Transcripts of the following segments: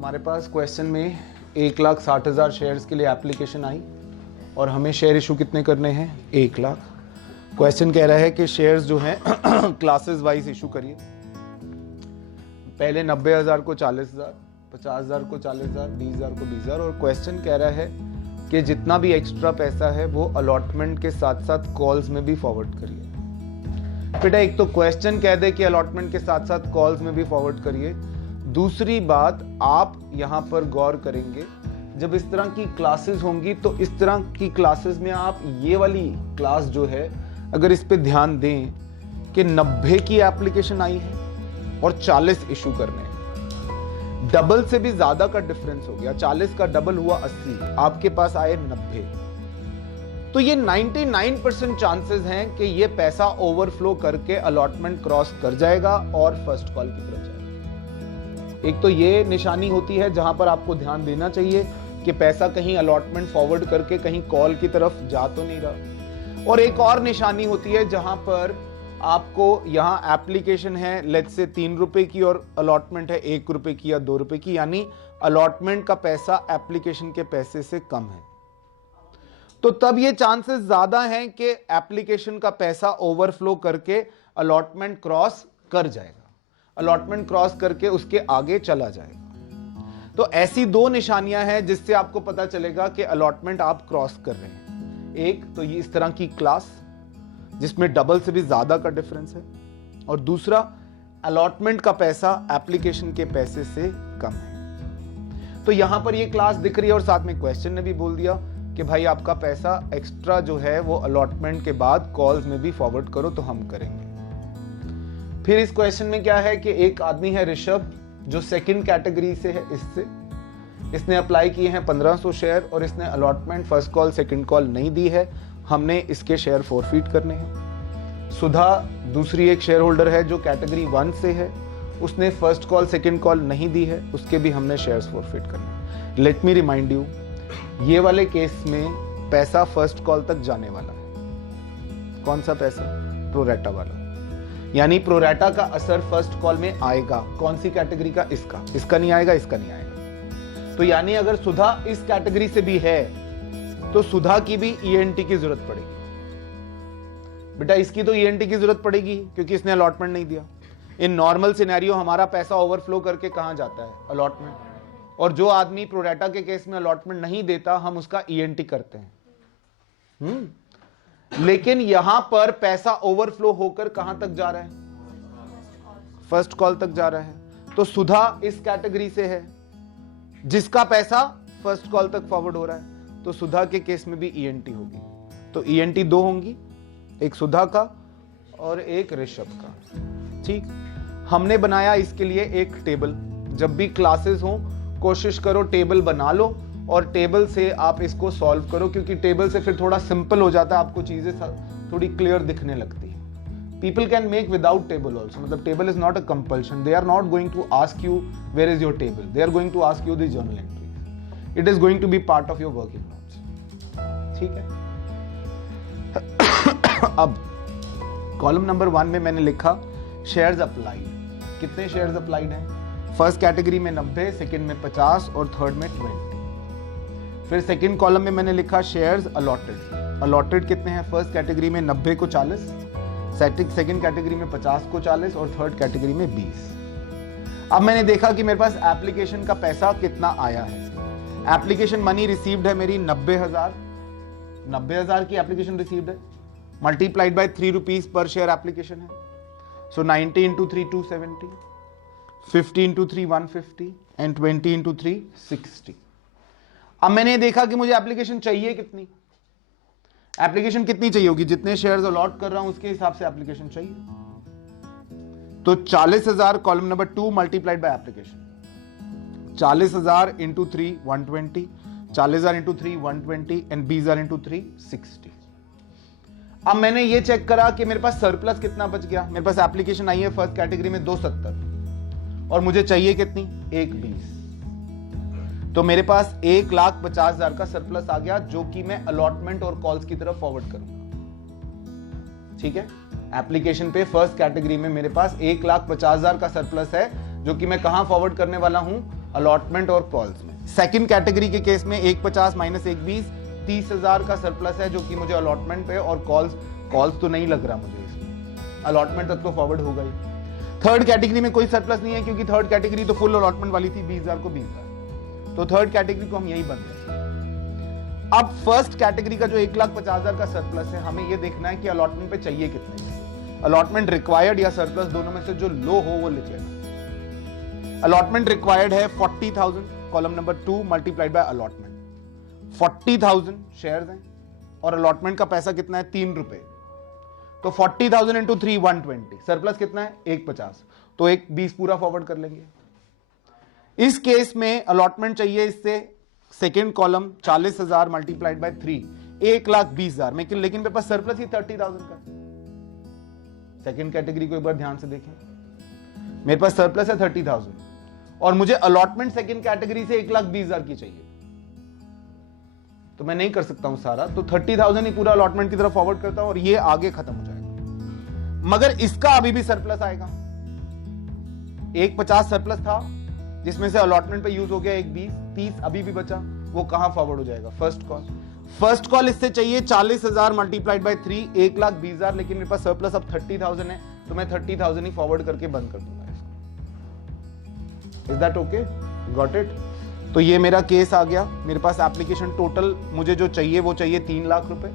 हमारे पास क्वेश्चन में 1,60,000 शेयर्स के लिए एप्लीकेशन आई और हमें शेयर इशू कितने करने हैं? 1 लाख। क्वेश्चन कह रहा है कि शेयर्स जो हैं क्लासेस वाइज इशू करिए। पहले 90,000 को 40,000, 50,000 को 40,000, 20,000 को 20,000। और क्वेश्चन कह रहा है कि जितना भी एक्स्ट्रा पैसा है वो अलॉटमेंट के साथ साथ कॉल्स में भी फॉरवर्ड करिए। बेटा एक तो क्वेश्चन कह दे कि अलॉटमेंट के साथ साथ कॉल्स में भी फॉरवर्ड करिए। दूसरी बात, आप यहां पर गौर करेंगे जब इस तरह की क्लासेस होंगी तो इस तरह की क्लासेस में आप ये वाली क्लास जो है अगर इस पे ध्यान दें कि 90 की एप्लीकेशन आई है और 40 इशू करने हैं, डबल से भी ज्यादा का डिफरेंस हो गया। 40 का डबल हुआ 80, आपके पास आए 90। तो ये 99% चांसेस हैं कि ये पैसा ओवरफ्लो करके अलॉटमेंट क्रॉस कर जाएगा और फर्स्ट कॉल की तरफ जाएगा। एक तो ये निशानी होती है जहां पर आपको ध्यान देना चाहिए कि पैसा कहीं अलॉटमेंट फॉरवर्ड करके कहीं कॉल की तरफ जा तो नहीं रहा। और एक और निशानी होती है जहां पर आपको यहां एप्लीकेशन है लेट्स से 3 रुपए की और अलॉटमेंट है 1 रुपए की या 2 रुपए की, यानी अलॉटमेंट का पैसा एप्लीकेशन के पैसे से कम है। तो तब ये चांसेस ज्यादा हैं कि एप्लीकेशन का पैसा ओवरफ्लो करके अलॉटमेंट क्रॉस कर जाएगा, अलॉटमेंट क्रॉस करके उसके आगे चला जाएगा। तो ऐसी दो निशानियां हैं जिससे आपको पता चलेगा कि अलॉटमेंट आप क्रॉस कर रहे हैं। एक तो ये इस तरह की क्लास जिसमें डबल से भी ज्यादा का डिफरेंस है, और दूसरा अलॉटमेंट का पैसा एप्लीकेशन के पैसे से कम है। तो यहां पर ये क्लास दिख रही है और साथ में क्वेश्चन ने भी बोल दिया कि भाई आपका पैसा एक्स्ट्रा जो है वो अलॉटमेंट के बाद कॉल्स में भी फॉरवर्ड करो, तो हम करेंगे। फिर इस क्वेश्चन में क्या है कि एक आदमी है ऋषभ जो सेकंड कैटेगरी से है, इसने अप्लाई किए हैं 1500 शेयर और इसने allotment first call second call नहीं दी है। हमने इसके शेयर फॉरफीट करने हैं। सुधा दूसरी एक शेयर होल्डर है जो कैटेगरी 1 से है, उसने फर्स्ट कॉल सेकंड कॉल नहीं दी है, उसके भी हमने शेयर्स फॉरफीट करने हैं। लेट मी रिमाइंड यू, ये वाले केस में पैसा फर्स्ट कॉल तक जाने वाला है। कौन सा पैसा? प्रोरेटा वाला, यानी प्रोरेटा का असर फर्स्ट कॉल में आएगा। कौन सी कैटेगरी का? इसका नहीं आएगा, इसका नहीं आएगा। तो यानी अगर सुधा इस कैटेगरी से भी है तो सुधा की भी ईएनटी की जरूरत पड़ेगी। बेटा इसकी तो ईएनटी की जरूरत पड़ेगी क्योंकि इसने अलॉटमेंट नहीं दिया। इन नॉर्मल सिनेरियो हमारा पैसा ओवरफ्लो करके कहां जाता है? अलॉटमेंट। और जो आदमी प्रोरेटा के केस में अलॉटमेंट नहीं देता हम उसका ईएनटी करते हैं। लेकिन यहां पर पैसा ओवरफ्लो होकर कहां तक जा रहा है? फर्स्ट कॉल तक जा रहा है। तो सुधा इस कैटेगरी से है जिसका पैसा फर्स्ट कॉल तक फॉरवर्ड हो रहा है, तो सुधा के केस में भी ईएनटी होगी। तो ईएनटी 2 होंगी, एक सुधा का और एक ऋषभ का। ठीक, हमने बनाया इसके लिए एक टेबल। जब भी क्लासेस हो कोशिश करो टेबल बना लो और टेबल से आप इसको सॉल्व करो, क्योंकि टेबल से फिर थोड़ा सिंपल हो जाता है, आपको चीजें थोड़ी क्लियर दिखने लगती है। People can make without table also, मतलब table is not a compulsion. They are not going to ask you where is your table, they are going to ask you the journal entries. It is going to be part of your working notes. ठीक है। अब column number 1 में मैंने लिखा shares applied. कितने shares applied हैं? First category में 90, second में 50 और थर्ड में 20। फिर सेकंड कॉलम में मैंने लिखा शेयर्स अलॉटेड। अलॉटेड कितने हैं? फर्स्ट कैटेगरी में 90 को 40, सेकंड कैटेगरी में 50 को 40 और थर्ड कैटेगरी में 20। अब मैंने देखा कि मेरे पास एप्लीकेशन का पैसा कितना आया है। एप्लीकेशन मनी रिसीव्ड है मेरी 90,000। 90,000 की एप्लीकेशन रिसीव्ड है, multiplied by 3 rupees per share application है। सो 90 इंटू 3 270, 50 इंटू 3 150 एंड 20 इंटू 3 60। अब मैंने देखा कि मुझे एप्लीकेशन चाहिए कितनी। एप्लीकेशन कितनी चाहिए होगी? जितने शेयर्स अलॉट कर रहा हूं उसके हिसाब से एप्लीकेशन चाहिए। तो 40,000 column number 2 multiplied by application, 40,000 into 3 120, 40,000 into 3 120 and 20,000 into 3 60। अब मैंने ये चेक करा कि मेरे पास सरप्लस कितना बच गया। मेरे पास एप्लीकेशन आई है फर्स्ट कैटेगरी में 270 और मुझे चाहिए कितनी? 120। तो मेरे पास 1,50,000 का सरप्लस आ गया जो कि मैं अलॉटमेंट और कॉल्स की तरफ फॉरवर्ड करूंगा। ठीक है, एप्लीकेशन पे फर्स्ट कैटेगरी में मेरे पास 1,50,000 का सरप्लस है जो कि मैं कहां फॉरवर्ड करने वाला हूं? अलॉटमेंट और कॉल्स में। सेकंड कैटेगरी के केस में 150 माइनस 120 30,000 का सरप्लस है जो कि मुझे अलॉटमेंट पे और कॉल्स तो नहीं लग रहा मुझे इसमें, अलॉटमेंट तक तो फॉरवर्ड हो गई। थर्ड कैटेगरी में कोई सरप्लस नहीं है क्योंकि थर्ड कैटेगरी तो फुल अलॉटमेंट वाली थी, 20,000 को 20,000, तो थर्ड कैटेगरी को हम यही बंद करें। अब फर्स्ट कैटेगरी का जो 1,50,000 का सरप्लस है, हमें ये देखना है कि अलॉटमेंट पे चाहिए कितने। अलॉटमेंट रिक्वायर्ड या सरप्लस दोनों में से जो लो हो वो लिख लेना। अलॉटमेंट रिक्वायर्ड है 40,000, column number 2 multiplied by allotment. 40,000 shares हैं और अलॉटमेंट का पैसा कितना है 3 रुपए, तो 40,000 इंटू 3 120, सरप्लस कितना है 150, तो 120 पूरा फॉरवर्ड कर लेंगे। इस केस में अलॉटमेंट चाहिए इससे सेकेंड कॉलम 40,000 मल्टीप्लाइड बाय 3 1,20,000, लेकिन मेरे पास सरप्लस ही 30,000 का। सेकेंड कैटेगरी को एक बार ध्यान से देखें, मेरे पास सरप्लस है 30,000 और मुझे अलॉटमेंट सेकेंड कैटेगरी से 1,20,000 की चाहिए, तो मैं नहीं कर सकता हूं सारा, तो 30,000 ही पूरा अलॉटमेंट की तरफ फॉरवर्ड करता हूं और ये आगे खत्म हो जाएगा। मगर इसका अभी भी सरप्लस आएगा, 150 सरप्लस था जिसमें से अलॉटमेंट पे यूज हो गया 120, 30 अभी भी बचा, वो कहां फॉरवर्ड हो जाएगा, फर्स्ट कॉल इससे चाहिए 40,000 मल्टीप्लाइड बाय 3 1,20,000, लेकिन मेरे पास सरप्लस अब 30,000 है तो मैं 30,000 ही फॉरवर्ड करके बंद कर दूंगा इसको। Is that okay, got it? तो ये मेरा केस आ गया, मेरे पास एप्लीकेशन टोटल मुझे जो चाहिए वो चाहिए 3 लाख रुपए,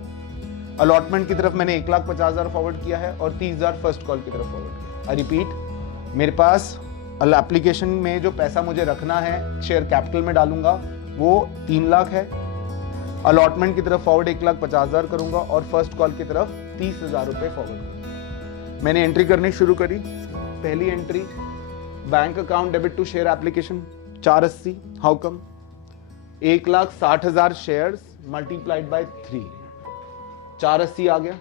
अलॉटमेंट की तरफ मैंने 1,50,000 फॉरवर्ड किया है और 30,000 फर्स्ट कॉल की तरफ फॉरवर्ड किया। आई रिपीट, मेरे पास एप्लीकेशन में जो पैसा मुझे रखना है शेयर कैपिटल में डालूंगा वो 3 लाख है, अलॉटमेंट की तरफ फॉरवर्ड 1,50,000 करूंगा और फर्स्ट कॉल की तरफ 30,000 रुपए फॉरवर्ड। मैंने एंट्री करनी शुरू करी। पहली entry, bank account debit to share application 480, how come? 1,60,000 shares multiplied by 3, 480 आ गया।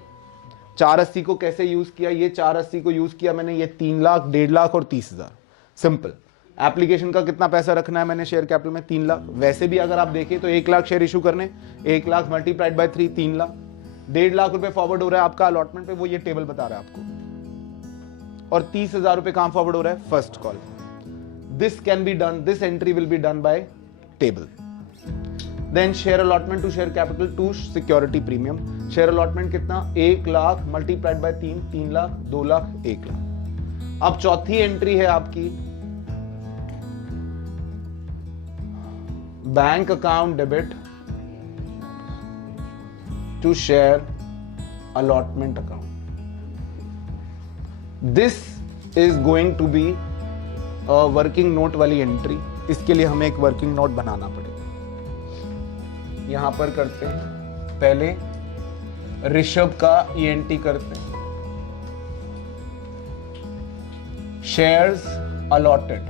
480 को कैसे यूज किया? ये 480 को यूज किया मैंने, ये 3 लाख, 1.5 लाख और 30,000। सिंपल। एप्लीकेशन का कितना पैसा रखना है मैंने शेयर कैपिटल में? 3 लाख। वैसे भी अगर आप देखें तो 1 लाख शेयर इशू करने, 1 लाख मल्टीप्लाइड बाय 3 3 लाख, 1.5 लाख रुपए फॉरवर्ड हो रहा है आपका अलॉटमेंट पे, वो ये टेबल बता रहा है आपको, और 30,000 रुपए कहां फॉरवर्ड हो रहा है? First call. This can be done, this entry will be done by table. Then share allotment to share capital to security premium, share allotment कितना? 1 लाख मल्टीप्लाइड बाय 3 3 लाख, 2 लाख, 1 लाख। अब चौथी एंट्री है आपकी bank account debit to share allotment account. This is going to be working note वाली entry. इसके लिए हमें एक वर्किंग नोट बनाना पड़ेगा। यहां पर करते हैं, पहले ऋषभ का ENT करते हैं, शेयर्स अलॉटेड।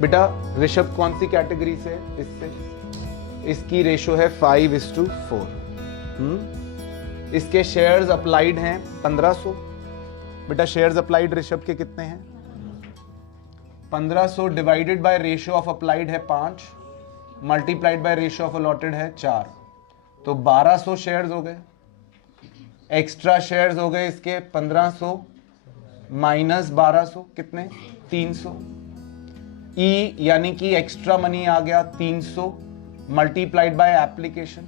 बेटा ऋषभ कौन सी कैटेगरी से? इससे। इसकी रेशो है 5:4। इसके शेयर्स अप्लाइड हैं 1500। बेटा शेयर्स अप्लाइड ऋषभ के कितने हैं? 1500 divided by ratio of applied है 5, multiplied by ratio of allotted है 4, तो 1200 शेयर्स हो गए। एक्स्ट्रा शेयर्स हो गए इसके 1500 माइनस 1200 कितने? 300। ई यानी कि एक्स्ट्रा मनी आ गया 300 मल्टीप्लाइड बाय एप्लीकेशन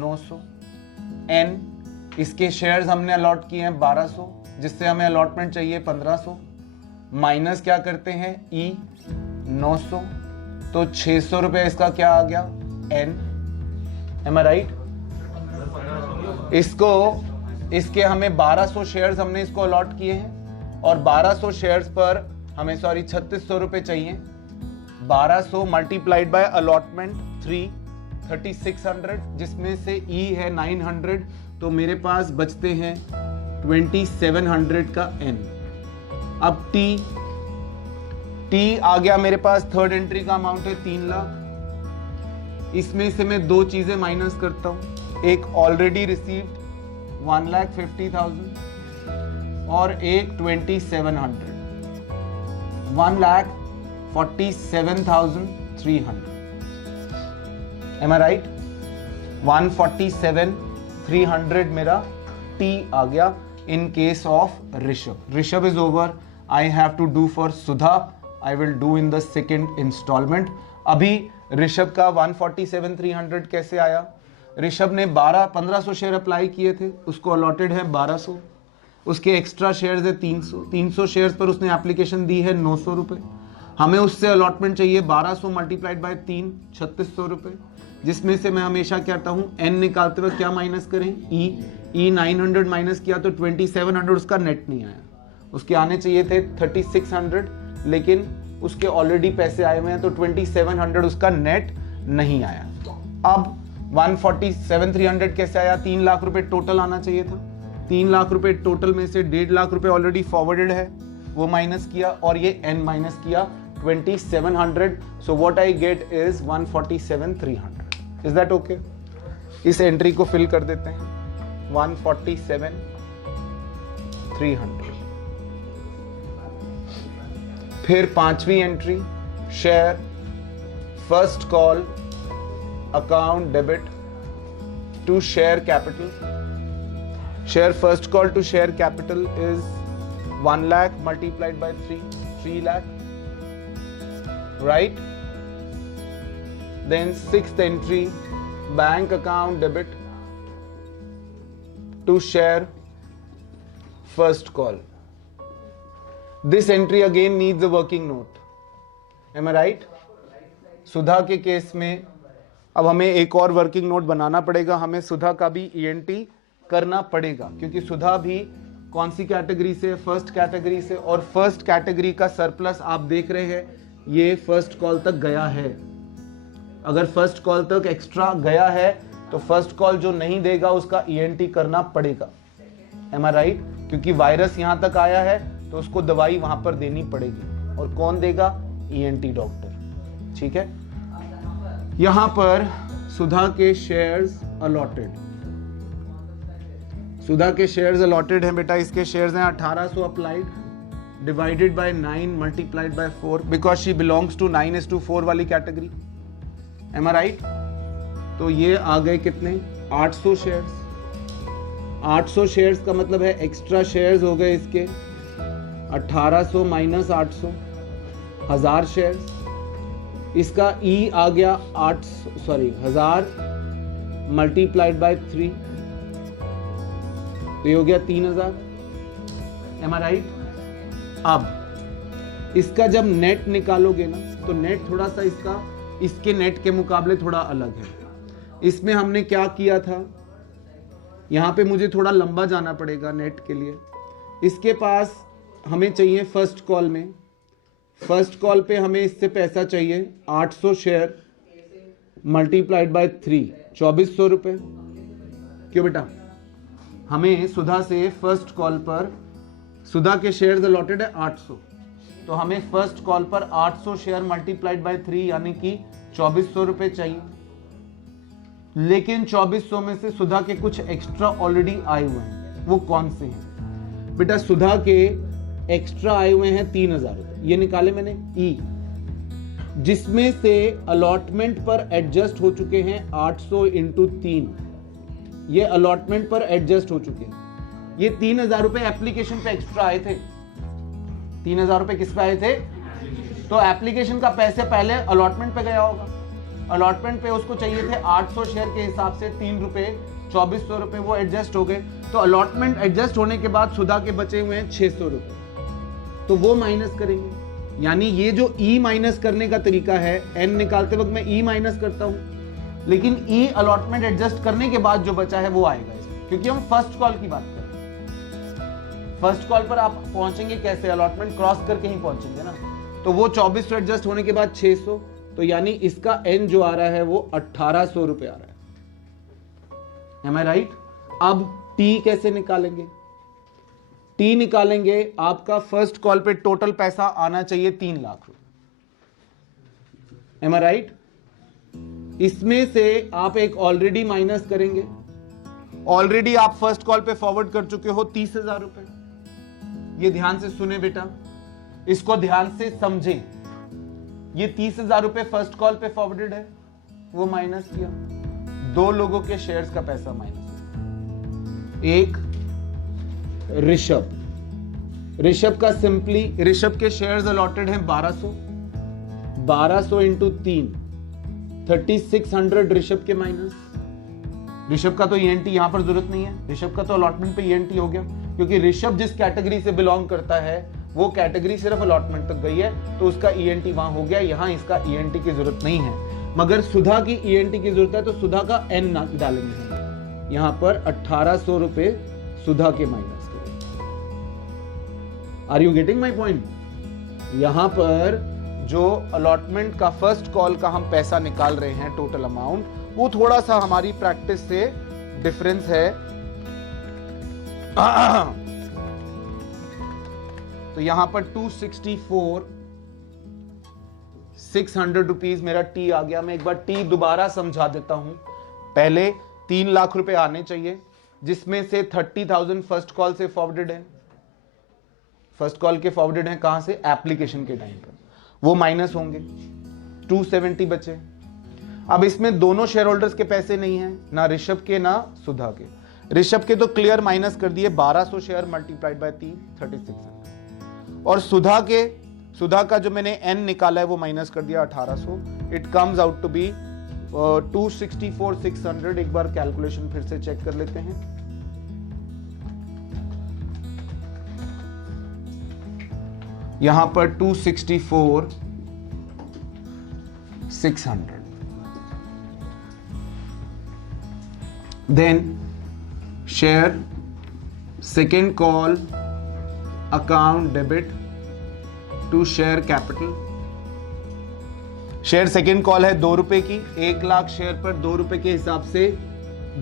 900। एन इसके शेयर्स हमने अलॉट किए हैं 1200 जिससे हमें अलॉटमेंट चाहिए 1500, माइनस क्या करते हैं ई 900, तो 600 रुपए इसका क्या आ गया? एन। M I right? इसके हमें 1200 शेयर्स हमने इसको अलॉट किए हैं और 1200 शेयर्स पर हमें 3600 रुपए चाहिए। 1200 मल्टीप्लाइड बाय अलॉटमेंट 3600 जिसमें से ई है 900, तो मेरे पास बचते हैं 2700 का एन। अब टी आ गया मेरे पास, थर्ड एंट्री का अमाउंट है 3 लाख। इसमें से मैं दो चीजें माइनस करता हूं, एक ऑलरेडी रिसीव्ड 1,50,000 और एक 2700, 1,47,300। Am I right? 147,300 मेरा टी आ गया in case of Rishabh. Rishabh is over. I have to do for Sudha I will do in the second installment. अभी ऋषभ का 147,300 कैसे आया? ऋषभ ने 1500 शेयर अप्लाई किए थे, उसको अलॉटेड है 1200, उसके एक्स्ट्रा शेयर्स है 300 शेयर्स पर उसने एप्लीकेशन दी है 900 रुपए। हमें उससे अलॉटमेंट चाहिए 1200 मल्टीप्लाइड बाय 3, 3600 रुपए, जिसमें से मैं हमेशा कहता हूं n निकालते वक्त क्या माइनस करें? e 900 माइनस किया तो 2700 उसका नेट नहीं आया, उसके आने चाहिए थे 3600, लेकिन उसके ऑलरेडी पैसे आए हुए हैं तो 2700 उसका नेट नहीं आया। अब 147,300 कैसे आया? 3 लाख रुपए टोटल आना चाहिए था, 3 लाख रुपए टोटल में से 1.5 लाख रुपए ऑलरेडी फॉरवर्डेड है, वो माइनस किया और ये n माइनस किया 2700, so what I get is 147,300। Is that okay? इस एंट्री को फिल कर देते हैं 147,300। फिर पांचवी entry, share first call account debit to share capital. Share first call to share capital is 1 lakh multiplied by 3 lakh, right? Then sixth entry, bank account debit to share first call. This entry again needs a working note. Am I right? सुधा के case में अब हमें एक और working note बनाना पड़ेगा, हमें सुधा का भी ENT करना पड़ेगा, क्योंकि सुधा भी कौन सी कैटेगरी से? फर्स्ट कैटेगरी से, और फर्स्ट कैटेगरी का सरप्लस आप देख रहे हैं ये फर्स्ट कॉल तक गया है। अगर फर्स्ट कॉल तक एक्स्ट्रा गया है तो फर्स्ट कॉल जो नहीं देगा उसका ENT करना पड़ेगा। Am I right? क्योंकि वायरस यहां तक आया है तो उसको दवाई वहां पर देनी पड़ेगी, और कौन देगा? ENT doctor. ठीक है, यहां पर सुधा के शेयर्स अलॉटेड, सुधा के शेयर्स अलॉटेड हैं बेटा, इसके शेयर्स हैं 1800 applied divided by 9 multiplied by 4, because she belongs to 9:4 वाली कैटेगरी। M I right? तो ये आ गए कितने? 800 शेयर्स। 800 शेयर्स का मतलब है एक्स्ट्रा शेयर्स हो गए इसके 1800 माइनस 800, 1000 शेयर्स। इसका E आ गया 1000 मल्टीप्लाइड बाय 3, तो ये हो गया 3000। M I right? अब इसका जब नेट निकालोगे ना तो नेट थोड़ा सा इसके नेट के मुकाबले थोड़ा अलग है। इसमें हमने क्या किया था, यहां पे मुझे थोड़ा लंबा जाना पड़ेगा नेट के लिए। इसके पास हमें चाहिए फर्स्ट कॉल में, फर्स्ट कॉल पे हमें इससे पैसा चाहिए 800 शेयर मल्टीप्लाइड बाय 3, 2400 रुपए। क्यों बेटा? हमें सुधा से फर्स्ट कॉल पर, सुधा के शेयर्स अलॉटेड है 800, तो हमें फर्स्ट कॉल पर 800 शेयर मल्टीप्लाइड बाय 3 यानी कि 2400 रुपए चाहिए। लेकिन 2400 में से सुधा के कुछ एक्स्ट्रा ऑलरेडी आए हुए हैं, वो कौन से हैं बेटा? सुधा के एक्स्ट्रा आए हुए हैं 3000 रुपए, ये निकाले मैंने E, जिसमें से अलॉटमेंट पर एडजस्ट हो चुके हैं 800 इंटू 3, ये अलॉटमेंट पर एडजस्ट हो चुके हैं। ये 3000 रुपए एप्लीकेशन पे एक्स्ट्रा आए थे। 3000 रुपए किस पे आए थे? तो एप्लीकेशन का पैसे पहले अलॉटमेंट पे गया होगा, अलॉटमेंट पे उसको चाहिए थे 800 शेयर के हिसाब से 3 रुपए, 2400 रुपए, वो एडजस्ट हो गए। तो अलॉटमेंट एडजस्ट होने के बाद सुधा के बचे हुए हैं 600 रुपए, तो वो माइनस करेंगे। यानी ये जो E माइनस करने का तरीका है, N निकालते वक्त मैं E माइनस करता हूं, लेकिन E अलॉटमेंट एडजस्ट करने के बाद जो बचा है वो आएगा इसमें, क्योंकि हम फर्स्ट कॉल की बात कर रहे हैं। फर्स्ट कॉल पर आप पहुंचेंगे कैसे? अलॉटमेंट क्रॉस करके ही पहुंचेंगे ना, तो वो 2400 एडजस्ट होने के बाद 600, तो यानी इसका N जो आ रहा है वो 1800 रुपए आ रहा है। M I right? अब T कैसे निकालेंगे? T निकालेंगे, आपका फर्स्ट कॉल पे टोटल पैसा आना चाहिए 3 लाख रुपए। M I right? इसमें से आप एक ऑलरेडी माइनस करेंगे, ऑलरेडी आप फर्स्ट कॉल पे फॉरवर्ड कर चुके हो 30,000 रुपए। ये ध्यान से सुने बेटा, इसको ध्यान से समझें। ये 30,000 रुपए फर्स्ट कॉल पे फॉरवर्डेड है, वो माइनस किया, 2 लोगों के शेयर्स का पैसा माइनस, एक ऋषभ, ऋषभ का सिंपली, ऋषभ के शेयर्स अलॉटेड हैं 1200 इंटू 3, 3600 ऋषभ के माइनस। ऋषभ का तो ईएनटी यहां पर जरूरत नहीं है, ऋषभ का तो अलॉटमेंट पे ईएनटी हो गया, क्योंकि ऋषभ जिस कैटेगरी से बिलोंग करता है वो कैटेगरी सिर्फ अलॉटमेंट तक गई है, तो उसका ईएनटी वहां हो गया, यहां इसका ईएनटी की जरूरत नहीं है। मगर सुधा की ईएनटी की जरूरत है, तो सुधा का एन डालेंगे हम यहां पर 1800 रुपए सुधा के माइनस करें। Are you getting my point? यहां पर जो अलॉटमेंट का फर्स्ट कॉल का हम पैसा निकाल रहे हैं टोटल अमाउंट, वो थोड़ा सा हमारी प्रैक्टिस से डिफरेंस है। तो यहां पर 264,600 रुपीज मेरा टी आ गया। मैं एक बार टी दोबारा समझा देता हूं। पहले 3 लाख रुपए आने चाहिए, जिसमें से 30,000 फर्स्ट कॉल से फॉरवर्डेड है। फर्स्ट कॉल के फॉरवर्डेड हैं कहां से? एप्लीकेशन के टाइम पर, वो माइनस होंगे, 270 बचे। अब इसमें दोनों शेयर होल्डर्स के पैसे नहीं हैं, ना ऋषभ के ना सुधा के। ऋषभ के तो क्लियर माइनस कर दिए, 1200 शेयर मल्टीप्लाइड बाय 3, 3600। और सुधा का जो मैंने एन निकाला है वो माइनस कर दिया 1800। It comes out to be 264,600। एक बार कैलकुलेशन फिर से चेक कर लेते हैं। यहां पर 264,600, then share second call account debit to share capital. Share second call है 2 रुपए की, 1 लाख शेयर पर 2 रुपए के हिसाब से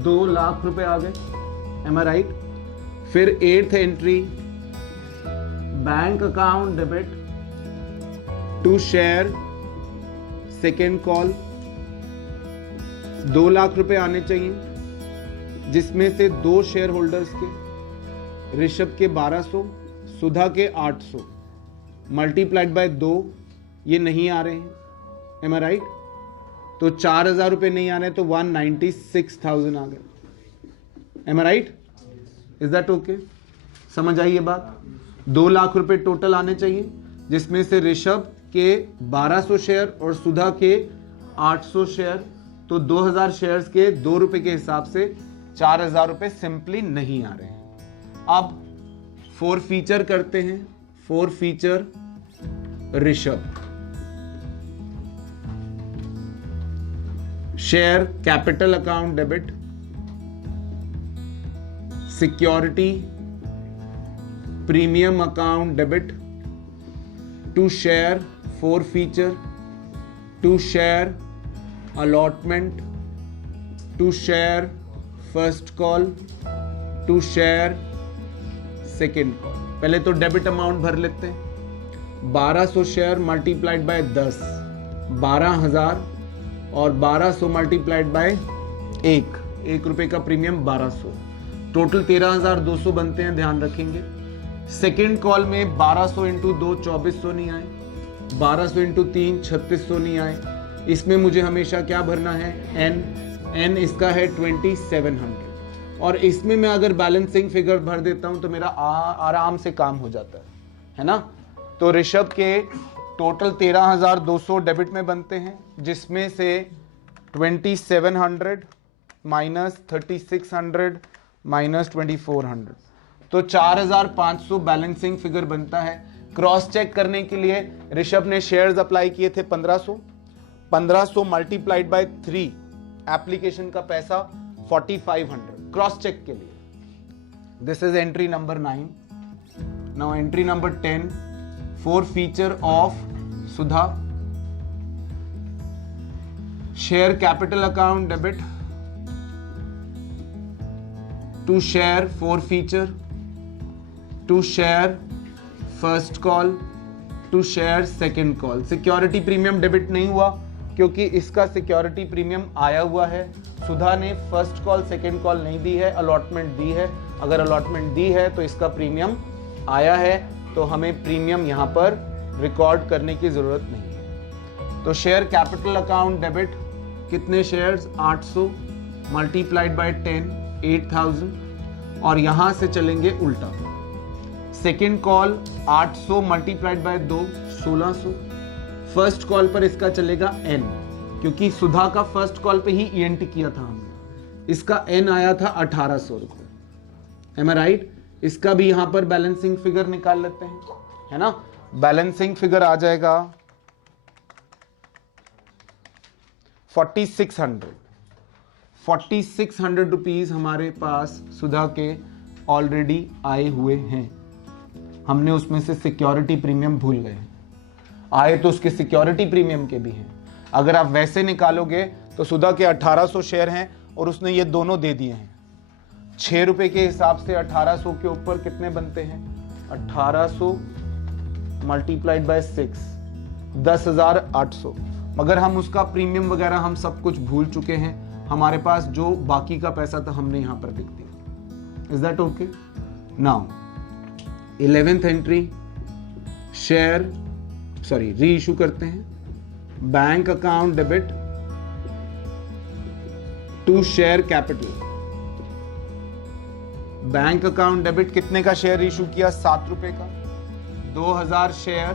2 लाख रुपए आ गए, एम आई राइट? फिर 8th entry bank account debit to share second call, 2 lakh रुपए आने चाहिए, जिसमें से 2 शेयर होल्डर्स के, ऋषभ के 1200, सुधा के 800 मल्टीप्लाइड बाय 2, ये नहीं आ रहे हैं, एम आई राइट? तो 4,000 रुपए नहीं आ रहे, तो 196,000 आ गए, am I right? Is that okay? समझ आई ये बात? 2 लाख रुपए टोटल आने चाहिए, जिसमें से ऋषभ के 1200 शेयर और सुधा के 800 शेयर, तो 2000 शेयर्स के 2 रुपए के हिसाब से 4,000 रुपए सिंपली नहीं आ रहे हैं। अब 4 फीचर करते हैं। 4 forfeiture Rishabh, share capital account debit, security premium account debit to share 4 forfeiture, to share allotment, to share first call, to share second call. पहले तो डेबिट अमाउंट भर लेते हैं। 1200 शेयर मल्टीप्लाइड बाय 10, 12,000, और 1200 मल्टीप्लाइड बाय 1 रुपए का प्रीमियम 1200, टोटल 13,200 बनते हैं, ध्यान रखेंगे। सेकेंड कॉल में 1200 इंटू 2 2400 नहीं आए, 1200 इंटू 3 3600 नहीं आए। इसमें मुझे हमेशा क्या भरना है? एन इसका है 2700, और इसमें मैं अगर बैलेंसिंग फिगर भर देता हूं तो मेरा आराम से काम हो जाता है ना? तो ऋषभ के टोटल 13,200 डेबिट में बनते हैं, जिसमें से 2700 माइनस 3600 माइनस 2400, तो 4,500 बैलेंसिंग फिगर बनता है। क्रॉस चेक करने के लिए ऋषभ ने शेयर्स अप्लाई किए थे 1500 मल्टीप्लाइड बाय 3, एप्लीकेशन का पैसा 4500, क्रॉस चेक के लिए। This is entry number 9। Now entry number 10, 4 forfeiture of Sudha, share capital account debit to share 4 forfeiture, to share first call, to share second call. Security premium debit नहीं हुआ क्योंकि इसका security premium आया हुआ है। सुधा ने फर्स्ट कॉल सेकेंड कॉल नहीं दी है, अलॉटमेंट दी है। अगर अलॉटमेंट दी है तो इसका प्रीमियम आया है, तो हमें प्रीमियम यहां पर रिकॉर्ड करने की जरूरत नहीं है। तो शेयर कैपिटल अकाउंट डेबिट, कितने शेयर्स? 800 मल्टीप्लाइड बाय 10, 8000, और यहां से चलेंगे उल्टा। Second call 800 multiplied by 2 1600। First call पर इसका चलेगा n, क्योंकि सुधा का फर्स्ट कॉल पे ही ENT किया था हमने। इसका n आया था 1800 रुपए। M I right? इसका भी यहां पर बैलेंसिंग फिगर निकाल लेते हैं, है ना। बैलेंसिंग फिगर आ जाएगा 4600 रुपीज हमारे पास सुधा के ऑलरेडी आए हुए हैं। हमने उसमें से सिक्योरिटी प्रीमियम भूल गए। आए तो उसके सिक्योरिटी प्रीमियम के भी हैं। अगर आप वैसे निकालोगे तो सुधा के 1800 शेयर हैं और उसने ये दोनों दे दिए हैं। 6 रुपए के हिसाब से 1800 के ऊपर कितने बनते हैं? 1800 मल्टीप्लाइड बाय 6 10,800। मगर हम उसका प्रीमियम वगैरह हम सब कुछ भूल चुके हैं। हमारे पास जो बाकी का पैसा था हमने यहां पर लिख दिया। Is that okay? Now 11th entry reissue करते हैं। Bank account debit to share capital. Bank account debit कितने का शेयर इशू किया? 7 रुपए का। 2000 share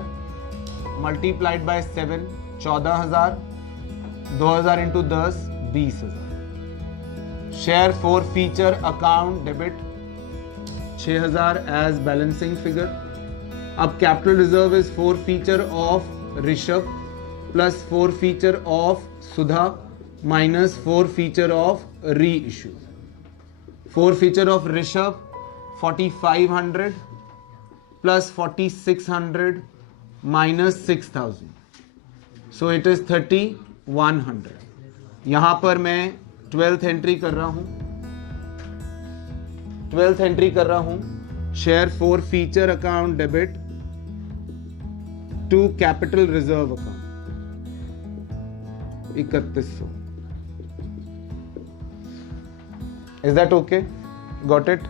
multiplied by 7 14,000। 2000 into 10 20,000। Share forfeiture account debit 6,000 as balancing figure. अब capital reserve is forfeiture of Rishabh plus forfeiture of Sudha minus forfeiture of reissue. For feature of Rishabh 4500 plus 4600 minus 6000, so it is 3100। यहां पर मैं 12th entry कर रहा हूं। Share forfeiture account debit to capital reserve account 3100। Is that okay? Got it?